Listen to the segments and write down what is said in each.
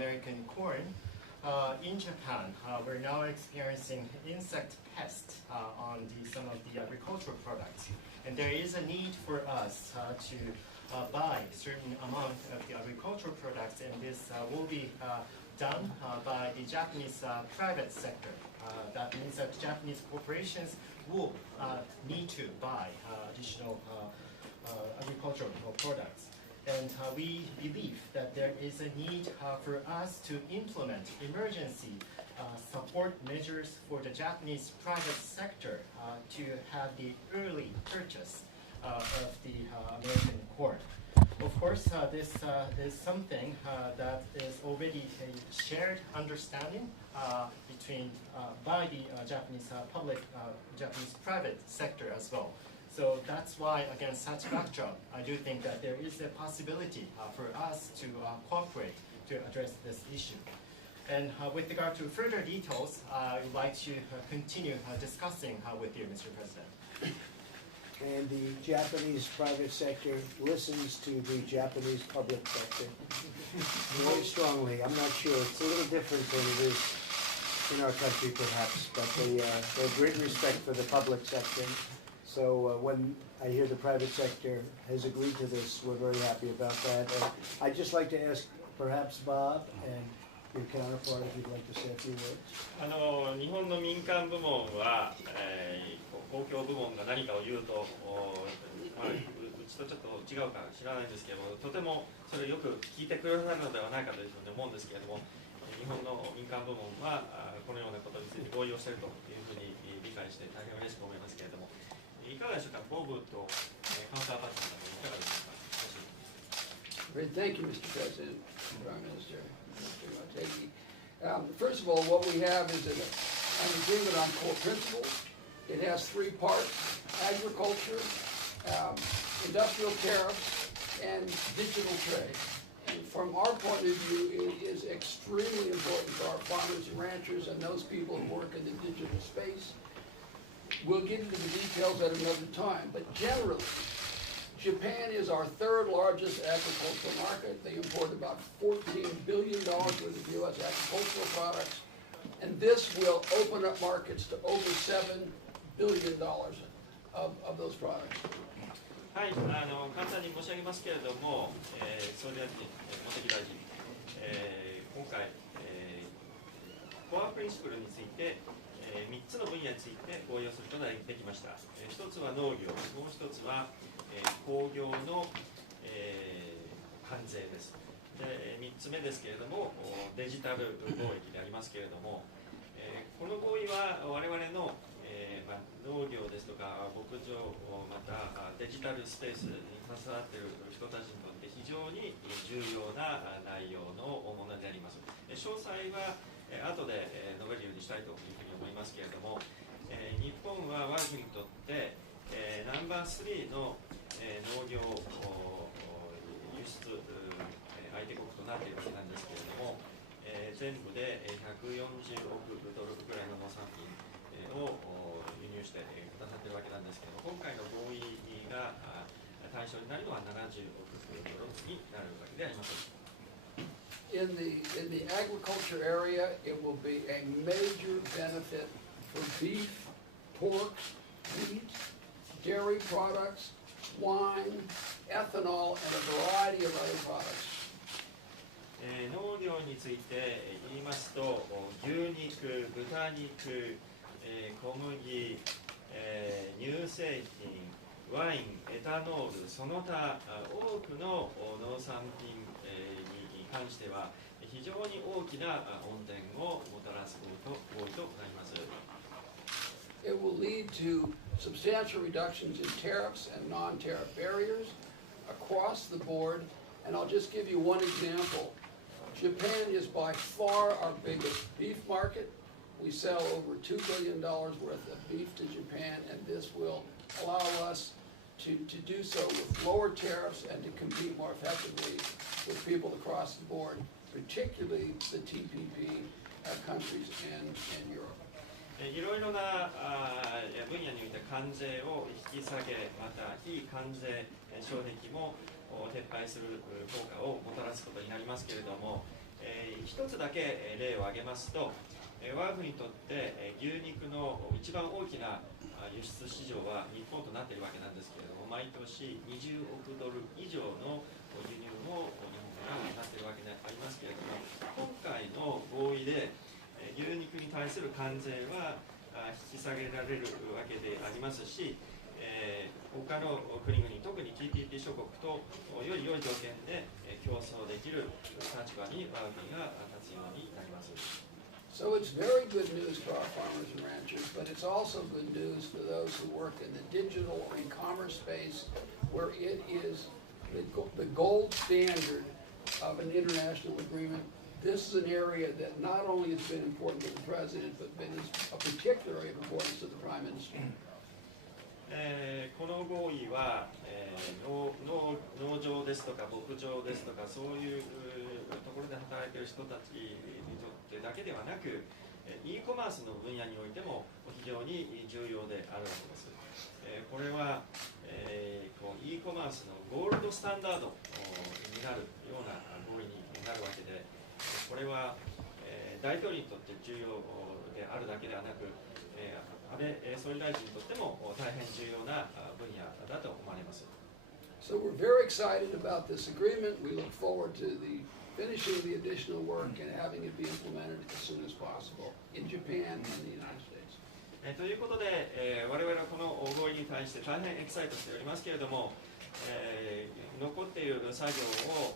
American corn, in Japan, we're now experiencing insect pests on some of the agricultural products. And there is a need for us to buy certain amount of the agricultural products, and this will be done by the Japanese private sector. That means that Japanese corporations will need to buy additional agricultural products. And we believe that there is a need for us to implement emergency support measures for the Japanese private sector to have the early purchase of the American corn. Of course, this is something that is already a shared understanding by the Japanese Japanese private sector as well. So that's why, against such backdrop, I do think that there is a possibility for us to cooperate to address this issue. And with regard to further details, I would like to continue discussing with you, Mr. President. And the Japanese private sector listens to the Japanese public sector very strongly. I'm not sure. It's a little different than it is in our country, perhaps, but they have great respect for the public sector. So when I hear the private sector has agreed to this, we're very happy about that. And I'd just like to ask perhaps Bob and your counterpart if you'd like to say a few words. 日本の民間部門は、公共部門が何かを言うと、うちとちょっと違うか知らないんですけれども、とてもそれをよく聞いてくださるのではないかというふうに思うんですけれども、日本の民間部門はこのようなことについて合意をしているというふうに理解して大変嬉しく思いますけれども、いかがでしょうか、ボブとカウンターパートナーいかがでしょうか。Great, thank you, Mr. President, Prime Minister, Mr. Motegi. First of all, what we have is an agreement on core principles. It has three parts: agriculture, industrial tariffs, and digital trade. And from our point of view, it is extremely important for our farmers and ranchers and those people who work in the digital space. We'll get into the details at another time, but generally, Japan is our third largest agricultural market. They import about $14 billion worth of U.S. agricultural products, and this will open up markets to over $7 billion of those products. はい、簡単に申し上げますけれども、総理大臣、茂木大臣、今回、コアプリンシプルについて、3つの分野について合意をすることができました。1つは農業、もう1つは、工業の、関税です。で、3つ目ですけれども、デジタル貿易でありますけれども、この合意は我々の農業ですとか牧場、またデジタルスペースに携わっている人たちにとって非常に重要な内容のものであります。詳細は後で述べるようにしたいというふうに思いますけれども、日本は我が国にとってナンバー3の農業輸出相手国となっているわけなんですけれども、全部で140億ドルぐらいの農産品を輸入してくださっているわけなんですけれども、今回の合意が対象になるのは70億ドルになるわけであります。In the agriculture area, it will be a major benefit for beef, pork, wheat, dairy products, wine, ethanol, and a variety of other products. 農業について言いますと、牛肉、豚肉、小麦、乳製品、ワイン、エタノール、その他多くの農産品に関しては非常に大きな恩典をもたらす合意となります。It will lead to substantial reductions in tariffs and non-tariff barriers across the board. And I'll just give you one example. Japan is by far our biggest beef market. We sell over $2 billion worth of beef to Japan, and this will allow us to do so with lower tariffs and to compete more effectively with people across the board, particularly the TPP countries in Europe. いろいろな分野において関税を引き下げ、また非関税障壁も撤廃する効果をもたらすことになりますけれども、一つだけ例を挙げますと、我が国にとって牛肉の一番大きな輸出市場は日本となっているわけなんですけれども、毎年20億ドル以上の輸入を日本からなっているわけでありますけれども、今回の合意で牛肉に対する関税は引き下げられるわけでありますし、他の国々、特に TPP 諸国とより良い条件で競争できる立場に我が国が立つようになります。So it's very good news for our farmers and ranchers, but it's also good news for those who work in the digital or e-commerce space, where it is the gold standard of an international agreement. This is an area that not only has been important to the President, but been of particular importance to the Prime Minister. この合意は、農場ですとか牧場ですとかそういうところで働いている人たちにとってだけではなく、e コマースの分野においても非常に重要であるわけです。これは、e コマースのゴールドスタンダードになるような合意になるわけで、これは、大統領にとって重要であるだけではなく、安倍総理大臣にとっても大変重要な分野だと思われます。So we're very excited about this agreement. We look forward to the finishing the additional work and having it be implemented as soon as possible in Japan and the United States. ということで、我々はこの合意に対して大変エキサイトしておりますけれども、残っている作業を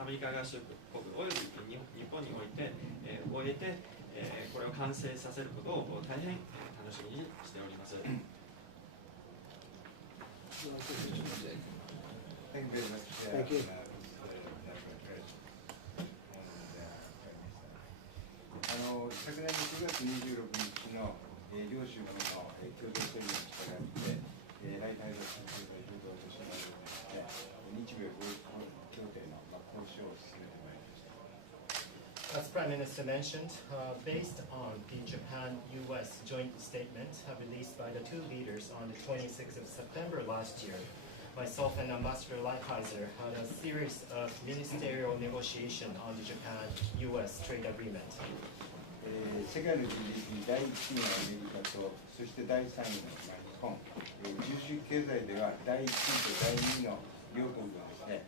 アメリカ合衆国および日本において、終えて、これを完成させることを大変楽しみにしております。Thank you very much. Thank you. 昨年の9月26日の両州の共同声明に従ってライターの関係が誘導としてまいりまして、日米貿易協定の交渉を進めてまいりました。As Prime Minister mentioned, based on the Japan-U.S. joint statement released by the two leaders on the 26th of September last year, myself and Ambassador Lighthizer had a series of ministerial negotiation on the Japan-U.S. trade agreement. 世界の GDP 第1位のアメリカと、そして第3位の日本、自主経済では第1位と第2位の両国がですね、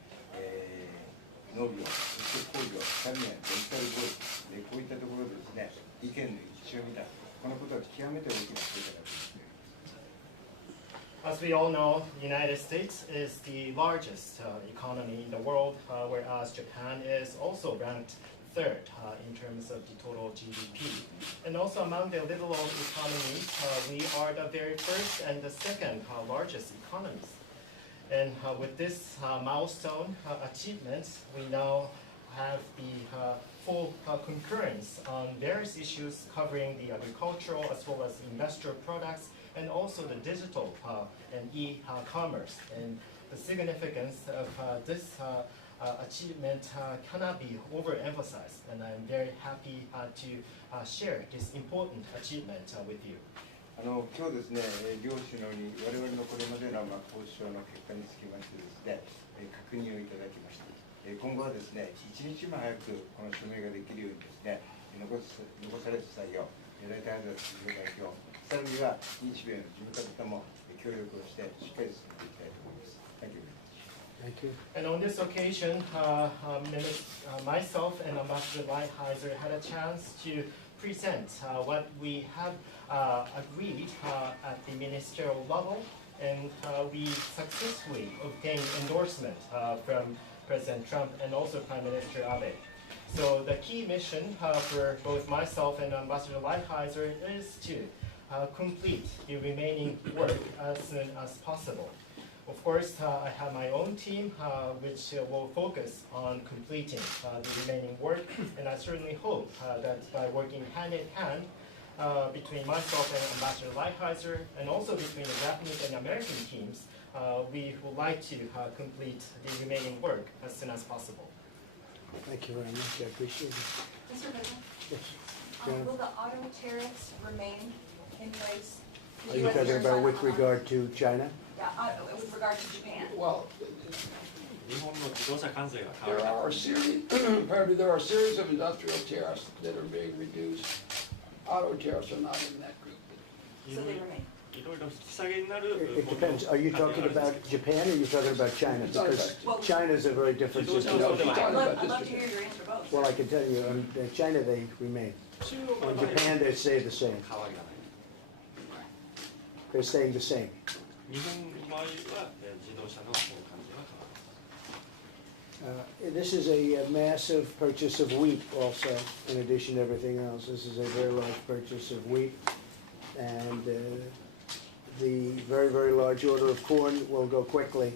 農業、そして工業、キャビア、デジタル貿易、こういったところでですね、意見の一致を見た、このことは極めて大きな成果だと思っています。 As we all know, the United States is the largest economy in the world, whereas Japan is also ranked third in terms of the total GDP. And also among the little old economies, we are the very first and the second largest economies. And with this milestone achievements, we now have the full concurrence on various issues covering the agricultural as well as industrial products, and also the digital and e-commerce. And the significance of this achievement cannot be overemphasized, and I'm very happy to share this important achievement with you. 今日ですね、両首脳に我々のこれまでの交渉の結果につきましてですね、確認をいただきました。今後はですね、一日も早くこの署名ができるようにですね、残された作業、ライターズ事務代表、さらには日米の事務方とも協力をしてしっかり進めていきたいと思います。Thank you. Thank you. And on this occasion, myself and Ambassador Lighthizer had a chance to present what we have agreed at the ministerial level, and we successfully obtained endorsement from President Trump and also Prime Minister Abe. So the key mission for both myself and Ambassador Lighthizer is to complete the remaining work as soon as possible. Of course, I have my own team which will focus on completing the remaining work, and I certainly hope that by working hand in hand between myself and Ambassador Lighthizer, and also between the Japanese and American teams, we would like to complete the remaining work as soon as possible. Thank you very much. I appreciate it. Mr. President, Yes. will the auto tariffs remain in place? Are you talking about with regard to China? Yeah, with regard to Japan. Well, 日本の自動車関税が変わ There る。 are a series, pardon me, there are a series of industrial tariffs that are being reduced. Auto tariffs are not in that group. So they remain. いろいろ引き下げになる It depends. Are you talking about Japan or are you talking about China? It's not Because about- China's a very different Well, situation. No, she's talking I'd about love just to hear your answer both. Well, I can tell you, China, they remain. 中国の In 場合 Japan, they stay the same. 変わりがない。 They're staying the same. 日本の場合は自動車の関税は変わる。 This is a massive purchase of wheat also, in addition to everything else. This is a very large purchase of wheat. And the very, very large order of corn will go quickly.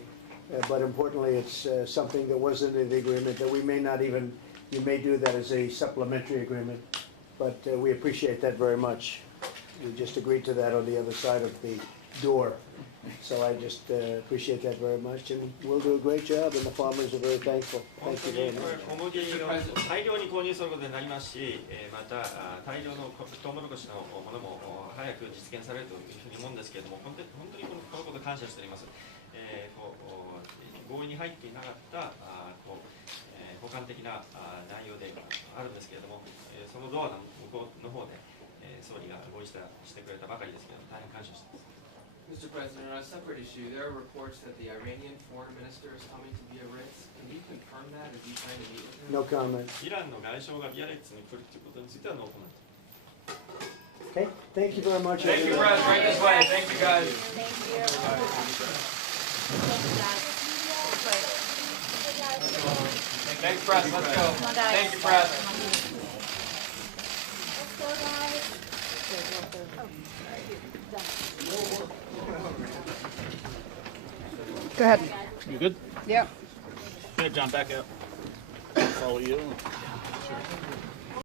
But importantly, it's something that wasn't in the agreement that we may not even, you may do that as a supplementary agreement. But we appreciate that very much. We just agreed to that on the other side of the door. So I just appreciate that very much, and we'll do a great job, and the farmers are very thankful. 本 Thank 当 you に very これ much. 小麦を大量に購入することになりますし、また大量のトウモロコシのものも早く実現されるというふうに思うんですけれども、本当にこのこと感謝しております。合意に入っていなかった補完的な内容であるんですけれども、そのドアの向こうの方で総理が合意してくれたばかりですけれども、大変感謝しています。 Mr. President, on a separate issue, there are reports that the Iranian foreign minister is coming to Biarritz. Can you confirm that? Is he trying to meet with him? No comment. イランの外相がビアレッツに来るということについてはノーコメント。 Okay, thank you very much. Thank you, everyone. President. Right this way. Thank you, guys. Thank you. Thanks, President. Let's go. Come on, guys. Thank you, President. Go ahead. You good? Yeah. Okay, John, back up. Follow you.